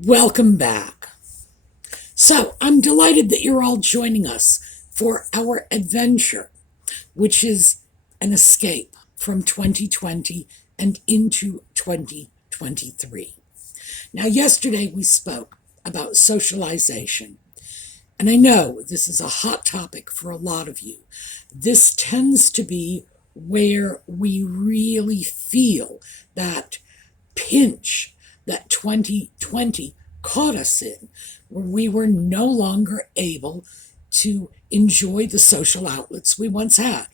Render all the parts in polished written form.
Welcome back. So, I'm delighted that you're all joining us for our adventure, which is an escape from 2020 and into 2023. Now, yesterday we spoke about socialization, and I know this is a hot topic for a lot of you. This tends to be where we really feel that pinch that 2020 caught us in, where we were no longer able to enjoy the social outlets we once had.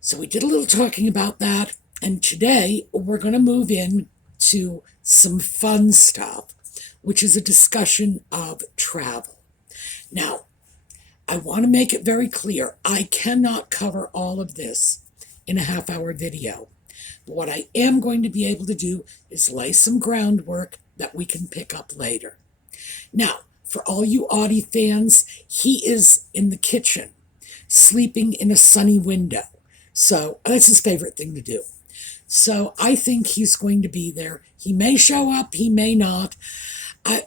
So we did a little talking about that, and today we're going to move in to some fun stuff, which is a discussion of travel. Now, I want to make it very clear, I cannot cover all of this in a half-hour video. But what I am going to be able to do is lay some groundwork that we can pick up later. Now, for all you Audie fans, he is in the kitchen, sleeping in a sunny window. So that's his favorite thing to do. So I think he's going to be there. He may show up, he may not. I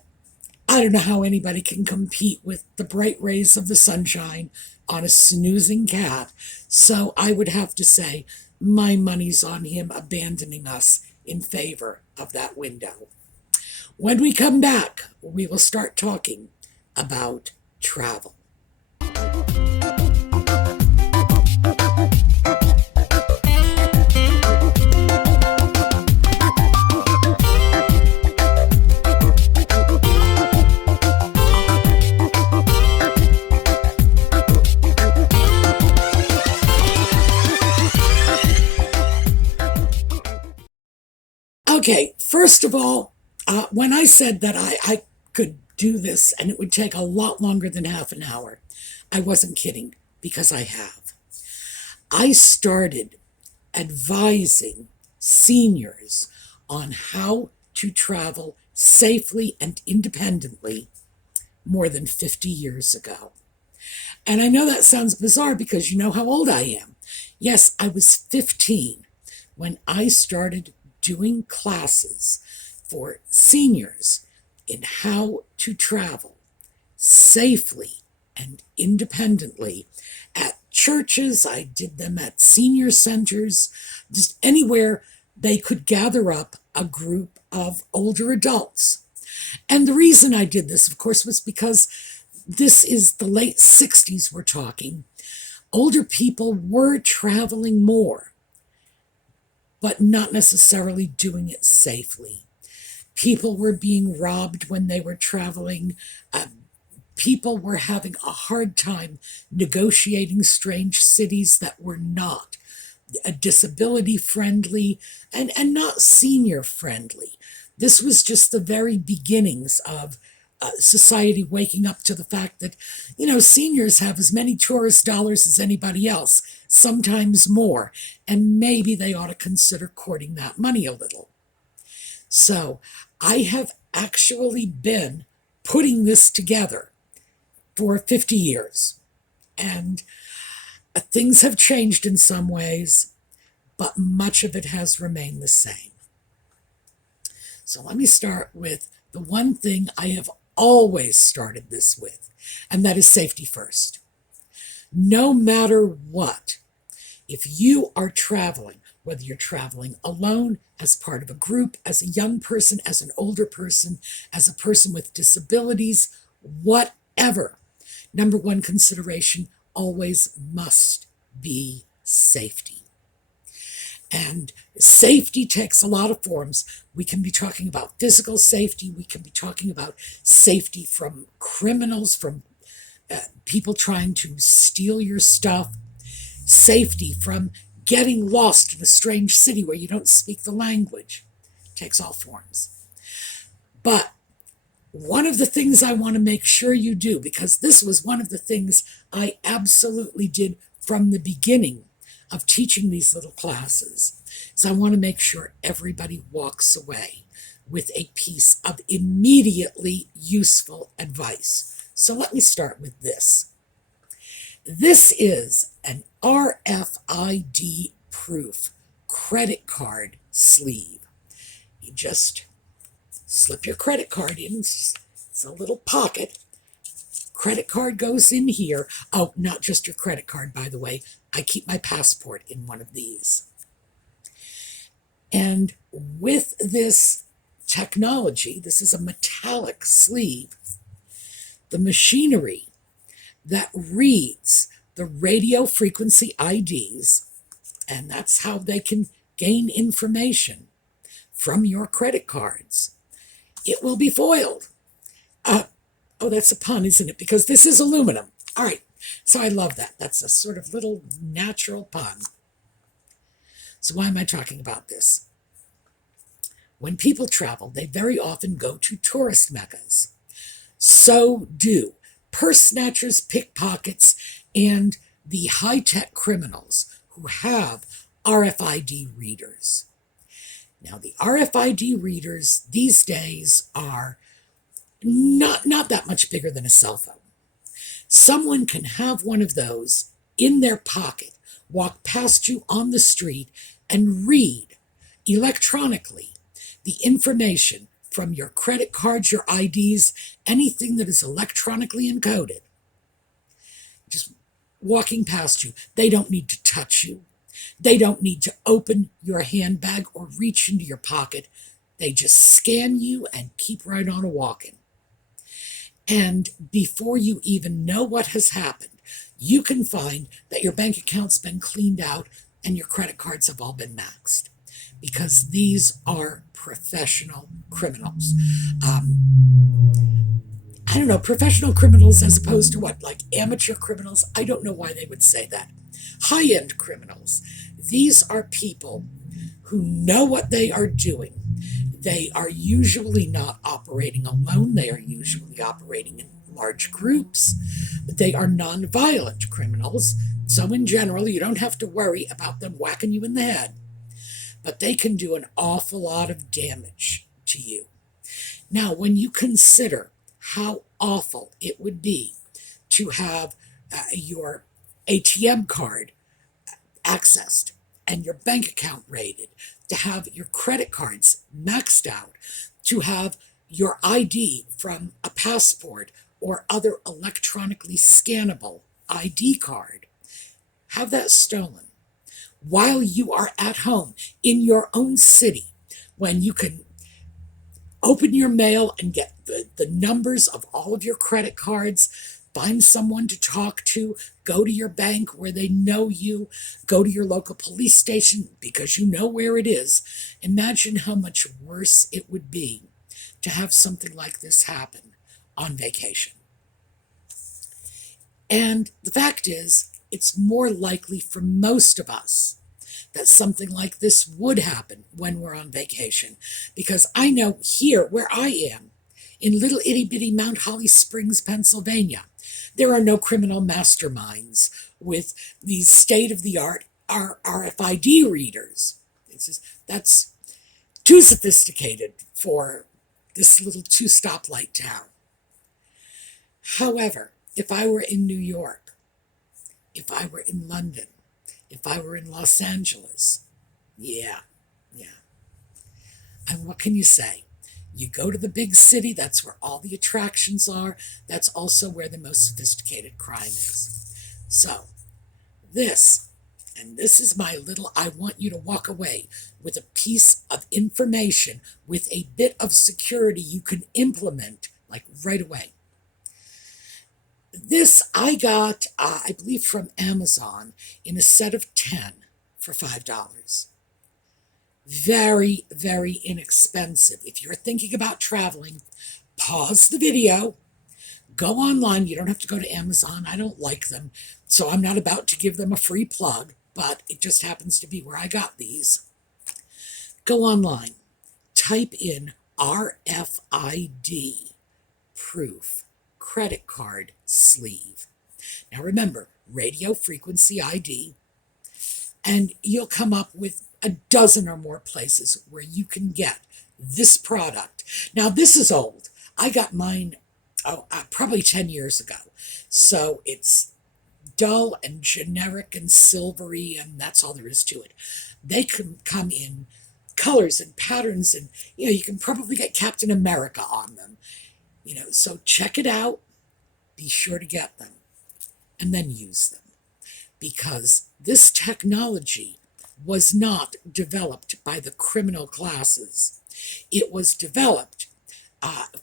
don't know how anybody can compete with the bright rays of the sunshine on a snoozing cat. So I would have to say my money's on him abandoning us in favor of that window. When we come back, we will start talking about travel. Okay, first of all, when I said that I could do this and it would take a lot longer than half an hour, I wasn't kidding, because I have. I started advising seniors on how to travel safely and independently more than 50 years ago. And I know that sounds bizarre because you know how old I am. Yes, I was 15 when I started doing classes for seniors in how to travel safely and independently at churches. I did them at senior centers, just anywhere they could gather up a group of older adults. And the reason I did this, of course, was because this is the late 60s we're talking. Older people were traveling more, but not necessarily doing it safely. People were being robbed when they were traveling. People were having a hard time negotiating strange cities that were not disability friendly and not senior friendly. This was just the very beginnings of society waking up to the fact that, seniors have as many tourist dollars as anybody else, sometimes more, and maybe they ought to consider courting that money a little. So I have actually been putting this together for 50 years, and things have changed in some ways, but much of it has remained the same. So let me start with the one thing I have always started this with, and that is safety first. No matter what, if you are traveling, whether you're traveling alone, as part of a group, as a young person, as an older person, as a person with disabilities, whatever, number one consideration always must be safety. And safety takes a lot of forms. We can be talking about physical safety. We can be talking about safety from criminals, from people trying to steal your stuff. Safety from getting lost in a strange city where you don't speak the language. It takes all forms. But one of the things I want to make sure you do, because this was one of the things I absolutely did from the beginning of teaching these little classes, is I want to make sure everybody walks away with a piece of immediately useful advice. So let me start with this. This is an RFID proof credit card sleeve. You just slip your credit card in. It's a little pocket. Credit card goes in here. Oh, not just your credit card, by the way. I keep my passport in one of these. And with this technology, this is a metallic sleeve, the machinery that reads the radio frequency IDs, and that's how they can gain information from your credit cards. It will be foiled. Oh, that's a pun, isn't it? Because this is aluminum. All right, so I love that. That's a sort of little natural pun. So why am I talking about this? When people travel, they very often go to tourist meccas. So do purse snatchers, pickpockets, and the high-tech criminals who have RFID readers. Now, the RFID readers these days are not that much bigger than a cell phone. Someone can have one of those in their pocket, walk past you on the street, and read electronically the information from your credit cards, your IDs, anything that is electronically encoded. Just walking past you. They don't need to touch you. They don't need to open your handbag or reach into your pocket. They just scan you and keep right on walking. And before you even know what has happened, you can find that your bank account's been cleaned out and your credit cards have all been maxed, because these are professional criminals. I don't know, professional criminals as opposed to what, like amateur criminals? I don't know why they would say that. High-end criminals. These are people who know what they are doing. They are usually not operating alone. They are usually operating in large groups, but they are non-violent criminals. So in general, you don't have to worry about them whacking you in the head, but they can do an awful lot of damage to you. Now, when you consider how awful it would be to have your ATM card accessed and your bank account raided, to have your credit cards maxed out, to have your ID from a passport or other electronically scannable ID card, have that stolen while you are at home in your own city, when you can open your mail and get the numbers of all of your credit cards, find someone to talk to, go to your bank where they know you, go to your local police station because you know where it is. Imagine how much worse it would be to have something like this happen on vacation. And the fact is, it's more likely for most of us that something like this would happen when we're on vacation. Because I know here where I am, in little itty-bitty Mount Holly Springs, Pennsylvania, there are no criminal masterminds with these state-of-the-art RFID readers. That's too sophisticated for this little two-stoplight town. However, if I were in New York, if I were in London, if I were in Los Angeles, yeah. And what can you say? You go to the big city, that's where all the attractions are. That's also where the most sophisticated crime is. So, this is my little, I want you to walk away with a piece of information, with a bit of security you can implement, like right away. This I got, I believe, from Amazon in a set of 10 for $5. Very, very inexpensive. If you're thinking about traveling, pause the video, go online. You don't have to go to Amazon. I don't like them, so I'm not about to give them a free plug, but it just happens to be where I got these. Go online, type in RFID proof credit card sleeve. Now remember, radio frequency ID, and you'll come up with a dozen or more places where you can get this product. Now this is old. I got mine probably 10 years ago. So it's dull and generic and silvery, and that's all there is to it. They can come in colors and patterns, and you can probably get Captain America on them. So check it out. Be sure to get them and then use them, because this technology was not developed by the criminal classes. It was developed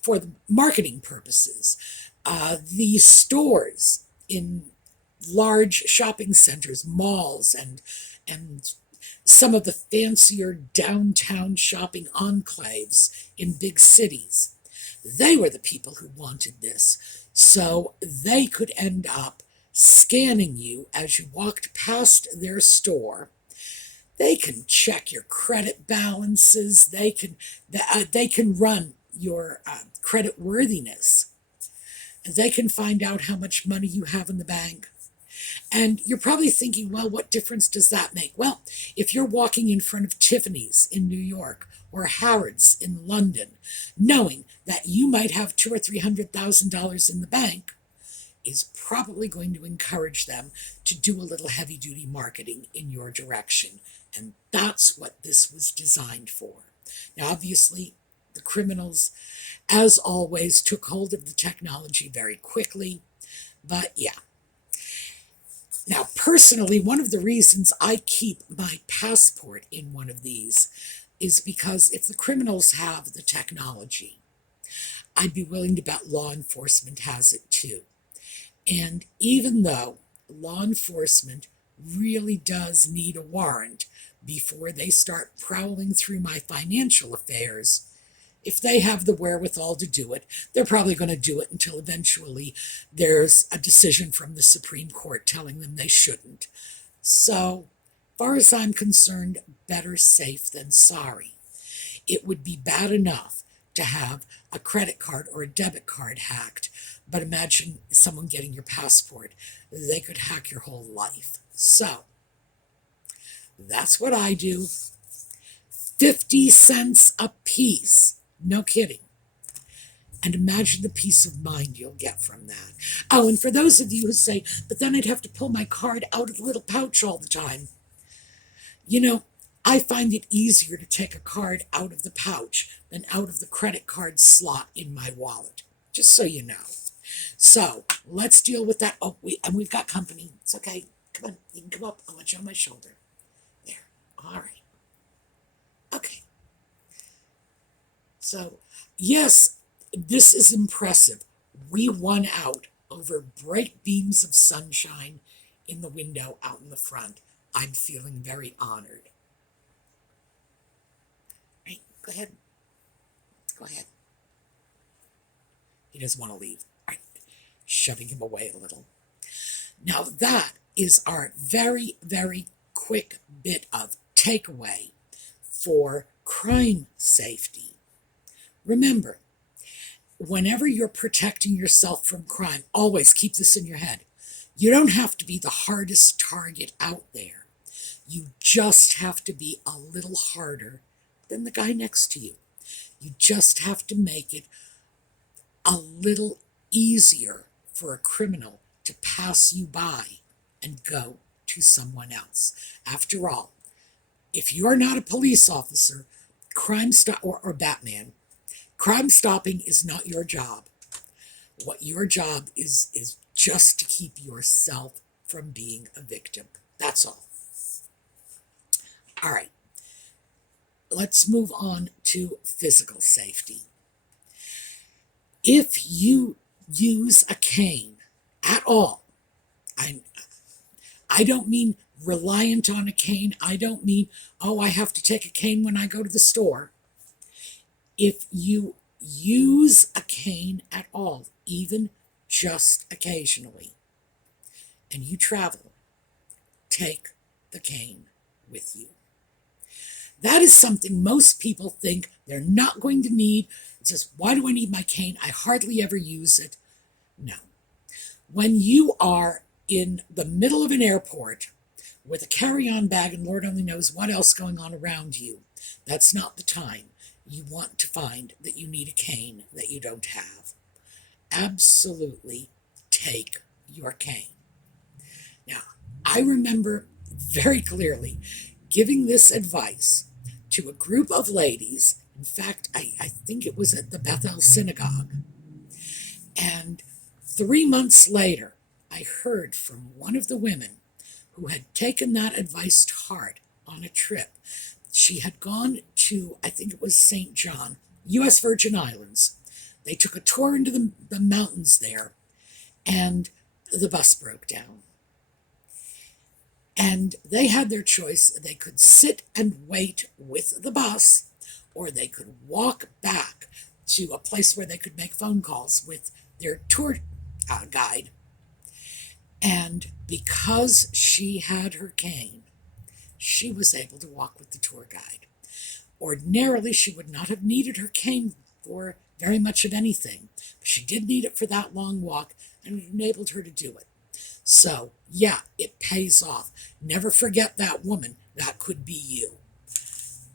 for the marketing purposes. The stores in large shopping centers, malls, and some of the fancier downtown shopping enclaves in big cities, they were the people who wanted this, so they could end up scanning you as you walked past their store. They can check your credit balances. They can run your credit worthiness. They can find out how much money you have in the bank. And you're probably thinking, well, what difference does that make? Well, if you're walking in front of Tiffany's in New York or Harrods in London, knowing that you might have $200,000 or $300,000 in the bank, is probably going to encourage them to do a little heavy-duty marketing in your direction. And that's what this was designed for. Now, obviously, the criminals, as always, took hold of the technology very quickly. But yeah. Now, personally, one of the reasons I keep my passport in one of these is because if the criminals have the technology, I'd be willing to bet law enforcement has it too. And even though law enforcement really does need a warrant before they start prowling through my financial affairs, if they have the wherewithal to do it, they're probably going to do it until eventually there's a decision from the Supreme Court telling them they shouldn't. So, as far as I'm concerned, better safe than sorry. It would be bad enough to have a credit card or a debit card hacked, but imagine someone getting your passport. They could hack your whole life. So, that's what I do. 50 cents a piece. No kidding. And imagine the peace of mind you'll get from that. Oh, and for those of you who say, but then I'd have to pull my card out of the little pouch all the time. I find it easier to take a card out of the pouch than out of the credit card slot in my wallet. Just so you know. So, let's deal with that. Oh, we've got company. It's okay. Come on, you can come up. I want you on my shoulder. There. All right. Okay. So, yes, this is impressive. We won out over bright beams of sunshine in the window out in the front. I'm feeling very honored. Right, go ahead. Go ahead. He doesn't want to leave. All right, shoving him away a little. Now that is our very, very quick bit of takeaway for crime safety. Remember, whenever you're protecting yourself from crime, always keep this in your head. You don't have to be the hardest target out there. You just have to be a little harder than the guy next to you. You just have to make it a little easier for a criminal to pass you by and go to someone else. After all, if you're not a police officer, or Batman, crime stopping is not your job. What your job is just to keep yourself from being a victim. That's all. All right. Let's move on to physical safety. If you use a cane at all, I don't mean reliant on a cane. I don't mean, I have to take a cane when I go to the store. If you use a cane at all, even just occasionally, and you travel, take the cane with you. That is something most people think they're not going to need. It says, why do I need my cane? I hardly ever use it. No. When you are in the middle of an airport with a carry-on bag and Lord only knows what else going on around you, that's not the time you want to find that you need a cane that you don't have. Absolutely take your cane. Now, I remember very clearly giving this advice to a group of ladies. In fact, I think it was at the Bethel Synagogue. And 3 months later, I heard from one of the women who had taken that advice to heart on a trip. She had gone to, I think it was St. John, U.S. Virgin Islands. They took a tour into the mountains there, and the bus broke down. And they had their choice. They could sit and wait with the bus, or they could walk back to a place where they could make phone calls with their tour guide. And because she had her cane, she was able to walk with the tour guide. Ordinarily, she would not have needed her cane for very much of anything, but she did need it for that long walk, and it enabled her to do it. So, yeah, it pays off. Never forget that woman. That could be you.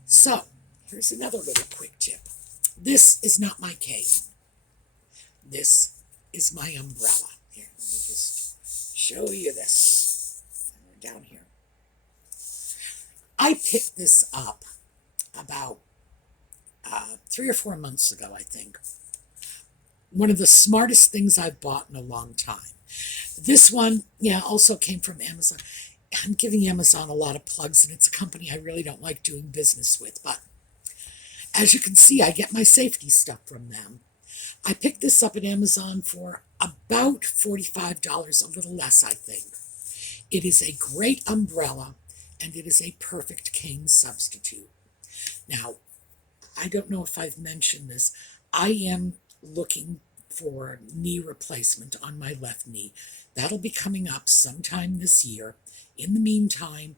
So, here's another little quick tip. This is not my cane. This is my umbrella. Here, let me just show you this. Down here. I picked this up about 3 or 4 months ago, I think. One of the smartest things I've bought in a long time. This one, also came from Amazon. I'm giving Amazon a lot of plugs, and it's a company I really don't like doing business with. But as you can see, I get my safety stuff from them. I picked this up at Amazon for about $45, a little less, I think. It is a great umbrella, and it is a perfect cane substitute. Now, I don't know if I've mentioned this. I am looking for knee replacement on my left knee. That'll be coming up sometime this year. In the meantime,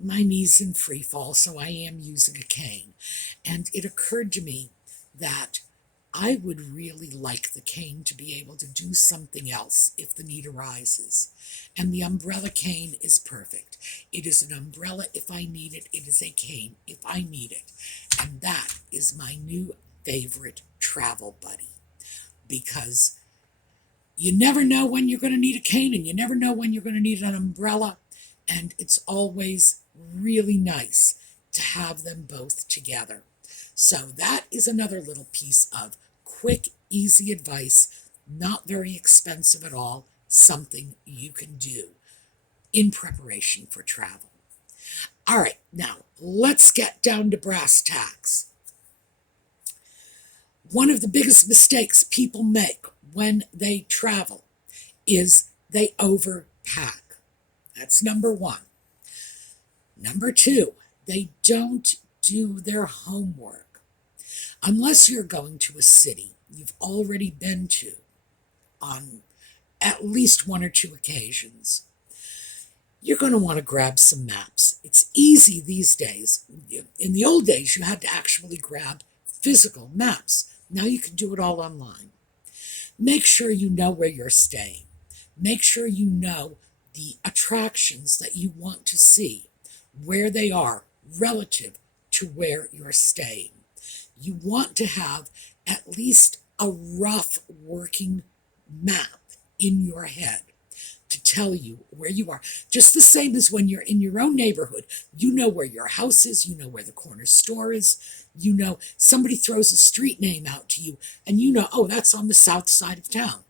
my knee's in free fall, so I am using a cane. And it occurred to me that I would really like the cane to be able to do something else if the need arises. And the umbrella cane is perfect. It is an umbrella if I need it. It is a cane if I need it. And that is my new favorite travel buddy. Because you never know when you're going to need a cane, and you never know when you're going to need an umbrella. And it's always really nice to have them both together. So that is another little piece of quick, easy advice, not very expensive at all, something you can do in preparation for travel. All right, now let's get down to brass tacks. One of the biggest mistakes people make when they travel is they overpack. That's number one. Number two, they don't do their homework. Unless you're going to a city you've already been to on at least 1 or 2 occasions, you're going to want to grab some maps. It's easy these days. In the old days, you had to actually grab physical maps. Now you can do it all online. Make sure you know where you're staying. Make sure you know the attractions that you want to see, where they are relative to where you're staying. You want to have at least a rough working map in your head to tell you where you are. Just the same as when you're in your own neighborhood. You know where your house is, you know where the corner store is, you know somebody throws a street name out to you, and you know, oh, that's on the south side of town.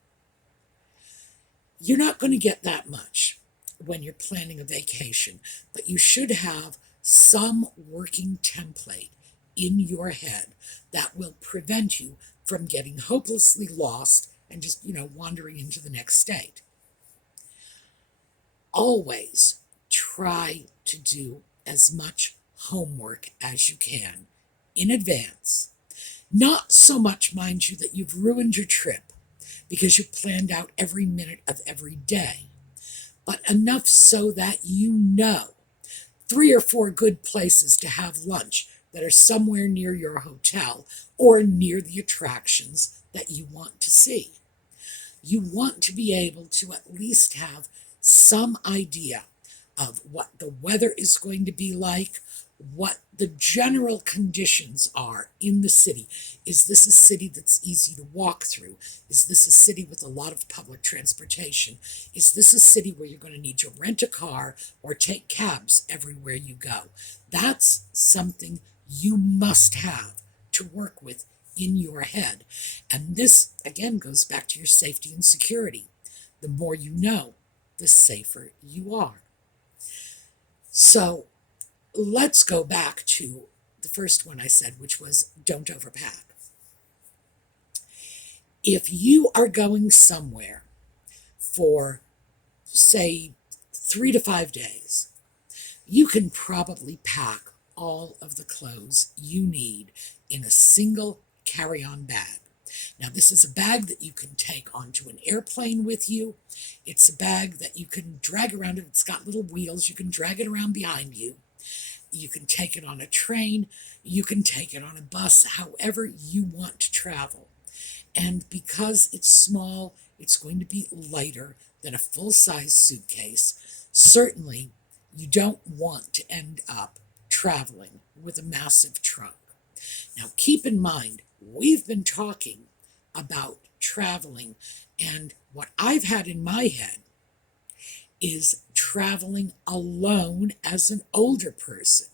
You're not going to get that much when you're planning a vacation, but you should have some working template in your head that will prevent you from getting hopelessly lost and just, wandering into the next state. Always try to do as much homework as you can in advance. Not so much, mind you, that you've ruined your trip because you planned out every minute of every day, but enough so that you know 3 or 4 good places to have lunch that are somewhere near your hotel or near the attractions that you want to see. You want to be able to at least have some idea of what the weather is going to be like, what the general conditions are in the city. Is this a city that's easy to walk through? Is this a city with a lot of public transportation? Is this a city where you're going to need to rent a car or take cabs everywhere you go? That's something you must have to work with in your head. And this, again, goes back to your safety and security. The more you know, the safer you are. So let's go back to the first one I said, which was don't overpack. If you are going somewhere for, say, 3 to 5 days, you can probably pack all of the clothes you need in a single carry-on bag. Now, this is a bag that you can take onto an airplane with you. It's a bag that you can drag around. It's got little wheels. You can drag it around behind you. You can take it on a train. You can take it on a bus, however you want to travel. And because it's small, it's going to be lighter than a full-size suitcase. Certainly, you don't want to end up traveling with a massive trunk. Now, keep in mind, we've been talking about traveling, and what I've had in my head is traveling alone as an older person.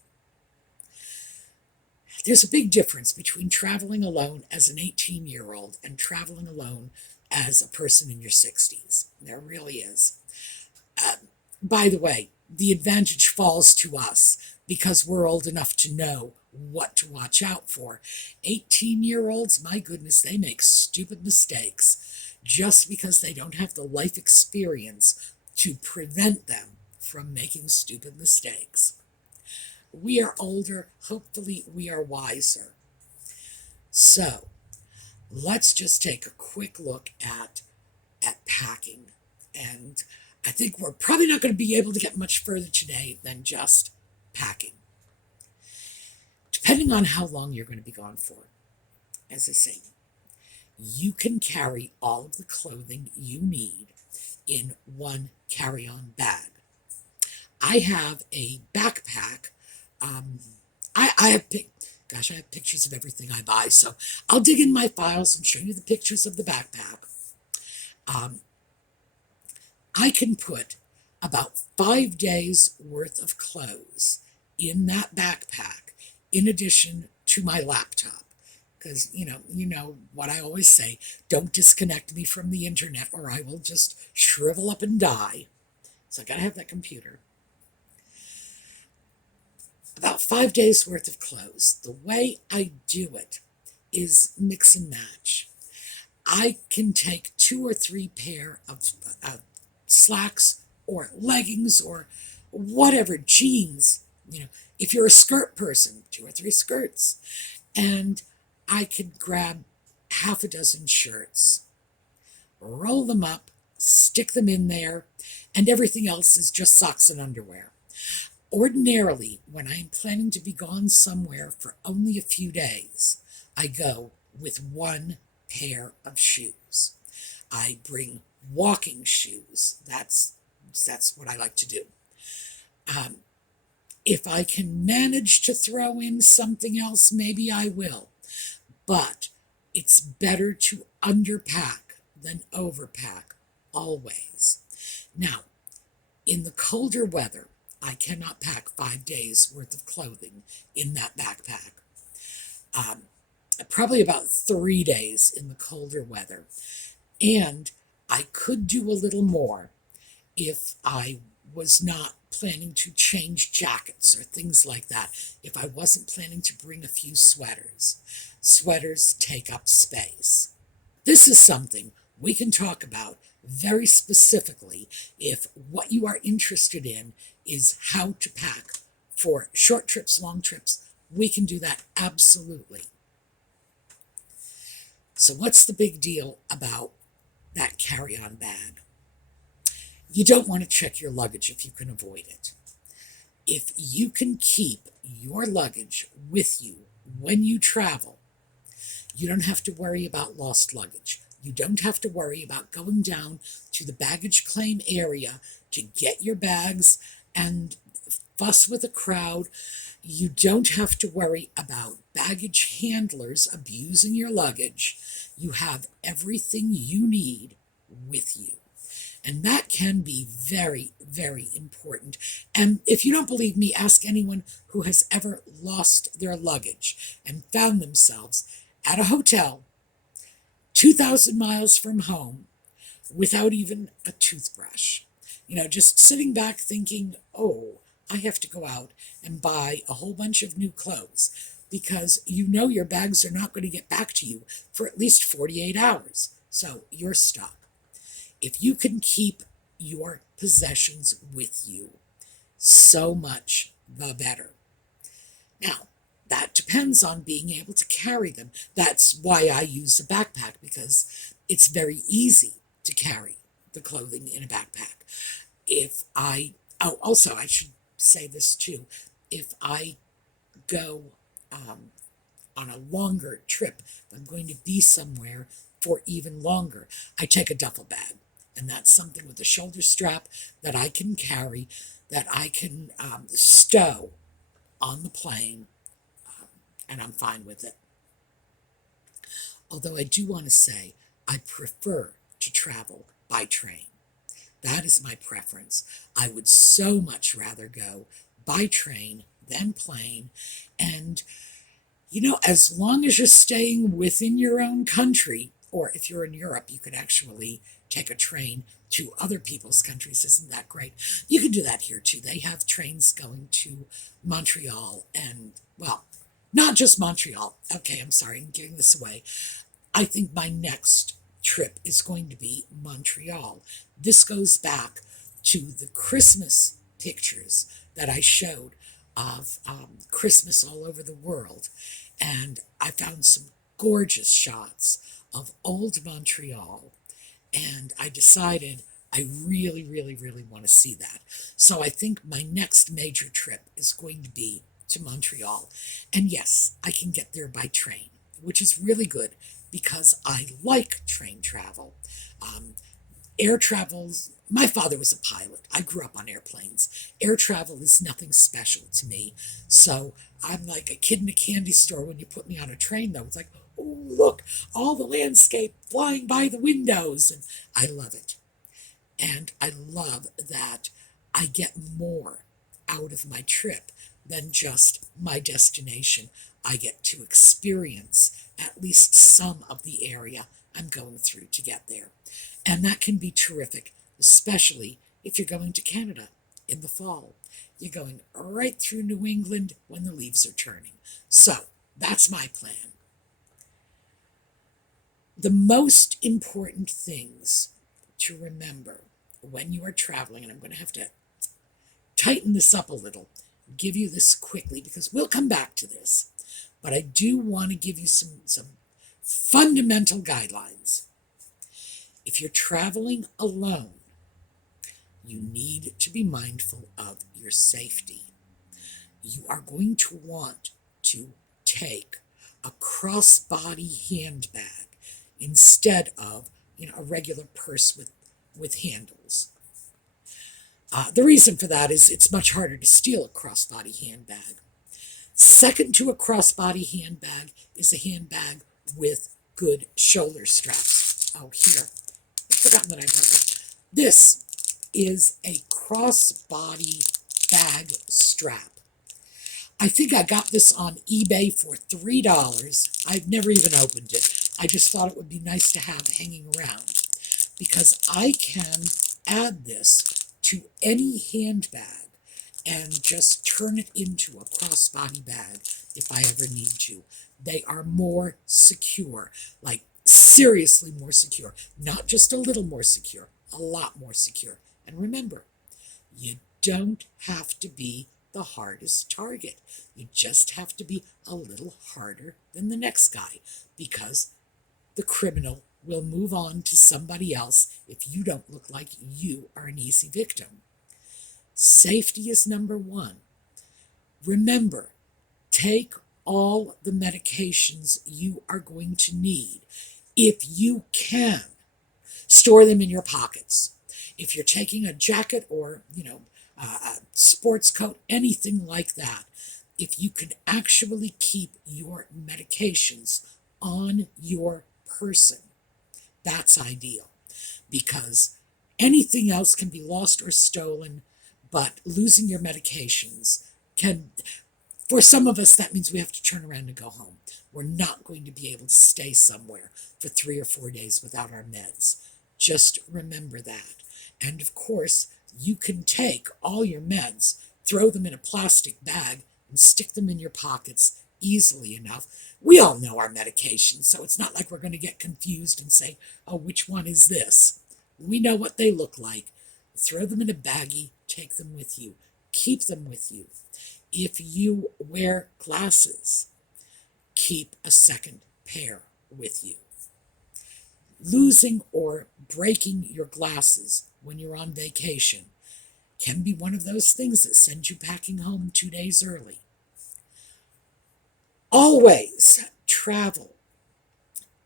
There's a big difference between traveling alone as an 18-year-old and traveling alone as a person in your 60s. There really is. By the way, the advantage falls to us because we're old enough to know what to watch out for. 18-year-olds, my goodness, they make stupid mistakes just because they don't have the life experience to prevent them from making stupid mistakes. We are older, hopefully we are wiser. So let's just take a quick look at packing. And I think we're probably not going to be able to get much further today than just packing. Depending on how long you're going to be gone for, as I say, you can carry all of the clothing you need in one carry-on bag. I have a backpack. I have pictures of everything I buy, so I'll dig in my files and show you the pictures of the backpack. I can put about 5 days worth of clothes in that backpack, in addition to my laptop. Because, you know what I always say, don't disconnect me from the internet or I will just shrivel up and die. So I gotta have that computer. About 5 days worth of clothes. The way I do it is mix and match. I can take 2 or 3 pair of slacks or leggings or whatever, jeans. If you're a skirt person, 2 or 3 skirts. And I could grab half a dozen shirts, roll them up, stick them in there, and everything else is just socks and underwear. Ordinarily, when I am planning to be gone somewhere for only a few days, I go with 1 pair of shoes. I bring walking shoes. That's what I like to do. If I can manage to throw in something else, maybe I will. But it's better to underpack than overpack, always. Now, in the colder weather, I cannot pack 5 days worth of clothing in that backpack. Probably about 3 days in the colder weather. And I could do a little more if I was not planning to change jackets or things like that. If I wasn't planning to bring a few sweaters. Sweaters take up space. This is something we can talk about very specifically if what you are interested in is how to pack for short trips, long trips. We can do that absolutely. So what's the big deal about that carry-on bag? You don't want to check your luggage if you can avoid it. If you can keep your luggage with you when you travel, you don't have to worry about lost luggage. You don't have to worry about going down to the baggage claim area to get your bags and fuss with a crowd. You don't have to worry about baggage handlers abusing your luggage. You have everything you need with you. And that can be very, very important. And if you don't believe me, ask anyone who has ever lost their luggage and found themselves at a hotel 2,000 miles from home without even a toothbrush. Just sitting back thinking, oh, I have to go out and buy a whole bunch of new clothes because your bags are not going to get back to you for at least 48 hours. So you're stuck. If you can keep your possessions with you, so much the better. Now, that depends on being able to carry them. That's why I use a backpack, because it's very easy to carry the clothing in a backpack. Also, I should say this too. If I go on a longer trip, if I'm going to be somewhere for even longer, I take a duffel bag. And that's something with a shoulder strap that I can carry, that I can stow on the plane, and I'm fine with it. Although I do want to say I prefer to travel by train. That is my preference. I would so much rather go by train than plane. And, as long as you're staying within your own country, or if you're in Europe, you could actually take a train to other people's countries. Isn't that great? You can do that here too. They have trains going to Montreal and, well, not just Montreal. Okay, I'm sorry, I'm giving this away. I think my next trip is going to be Montreal. This goes back to the Christmas pictures that I showed of Christmas all over the world. And I found some gorgeous shots of old Montreal. And I decided I really, really, really want to see that. So I think my next major trip is going to be to Montreal. And yes, I can get there by train, which is really good because I like train travel. Air travels, my father was a pilot. I grew up on airplanes. Air travel is nothing special to me. So I'm like a kid in a candy store when you put me on a train, though. It's like, oh, look, all the landscape flying by the windows. And I love it. And I love that I get more out of my trip than just my destination. I get to experience at least some of the area I'm going through to get there. And that can be terrific, especially if you're going to Canada in the fall. You're going right through New England when the leaves are turning. So that's my plan. The most important things to remember when you are traveling, and I'm going to have to tighten this up a little, give you this quickly because we'll come back to this, but I do want to give you some fundamental guidelines. If you're traveling alone, you need to be mindful of your safety. You are going to want to take a crossbody handbag instead of a regular purse with handles. The reason for that is it's much harder to steal a crossbody handbag. Second to a crossbody handbag is a handbag with good shoulder straps. Oh, here. I've forgotten that I got this. This is a crossbody bag strap. I think I got this on eBay for $3. I've never even opened it. I just thought it would be nice to have hanging around because I can add this to any handbag and just turn it into a crossbody bag if I ever need to. They are more secure, like seriously more secure, not just a little more secure, a lot more secure. And remember, you don't have to be the hardest target. You just have to be a little harder than the next guy because the criminal will move on to somebody else if you don't look like you are an easy victim. Safety is number one. Remember, take all the medications you are going to need. If you can, store them in your pockets. If you're taking a jacket or, a sports coat, anything like that, if you can actually keep your medications on your person, that's ideal because Anything else can be lost or stolen, but losing your medications can, for some of us, that means we have to turn around and go home. We're not going to be able to stay somewhere for 3 or 4 days without our meds. Just remember that. And of course, you can take all your meds, throw them in a plastic bag, and stick them in your pockets easily enough. We all know our medications, so it's not like we're going to get confused and say, oh, which one is this? We know what they look like. Throw them in a baggie, take them with you, keep them with you. If you wear glasses, keep a second pair with you. Losing or breaking your glasses when you're on vacation can be one of those things that sends you packing home 2 days early. Always travel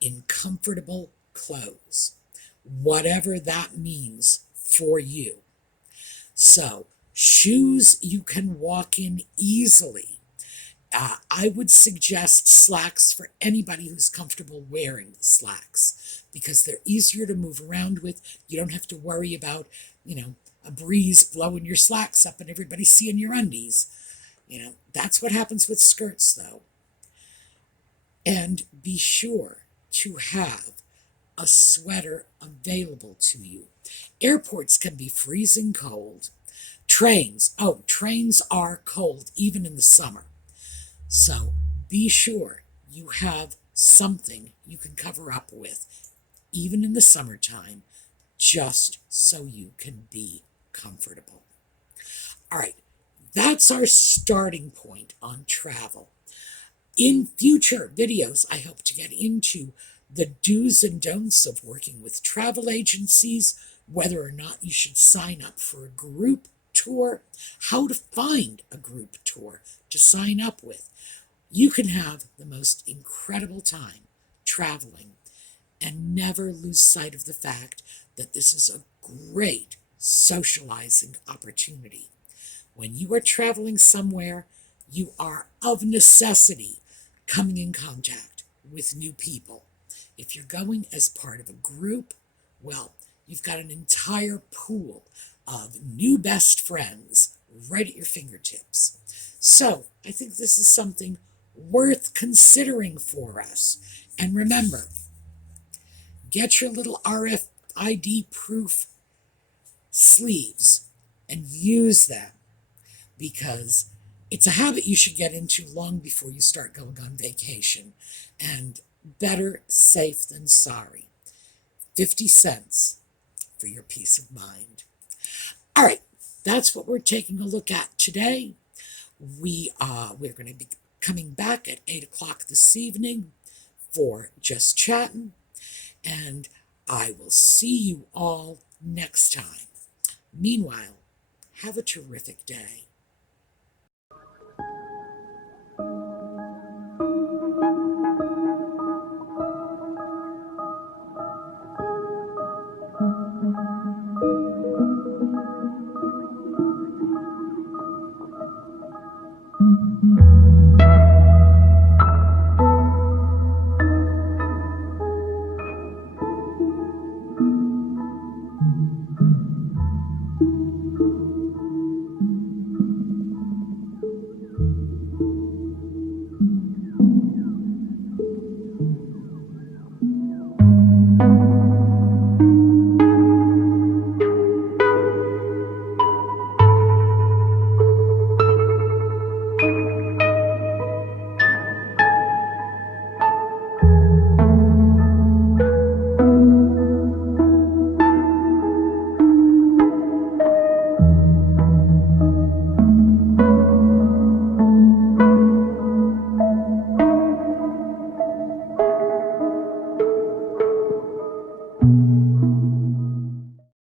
in comfortable clothes, whatever that means for you. So, shoes you can walk in easily. I would suggest slacks for anybody who's comfortable wearing slacks because they're easier to move around with. You don't have to worry about, a breeze blowing your slacks up and everybody seeing your undies. That's what happens with skirts, though. And be sure to have a sweater available to you. Airports can be freezing cold. Trains are cold even in the summer. So be sure you have something you can cover up with, even in the summertime, just so you can be comfortable. All right, that's our starting point on travel. In future videos, I hope to get into the do's and don'ts of working with travel agencies, whether or not you should sign up for a group tour, how to find a group tour to sign up with. You can have the most incredible time traveling and never lose sight of the fact that this is a great socializing opportunity. When you are traveling somewhere, you are of necessity coming in contact with new people. If you're going as part of a group, well, you've got an entire pool of new best friends right at your fingertips. So I think this is something worth considering for us. And remember, get your little RFID proof sleeves and use them, because it's a habit you should get into long before you start going on vacation. And better safe than sorry. 50 cents for your peace of mind. All right, that's what we're taking a look at today. We're going to be coming back at 8 o'clock this evening for Just Chatting, and I will see you all next time. Meanwhile, have a terrific day.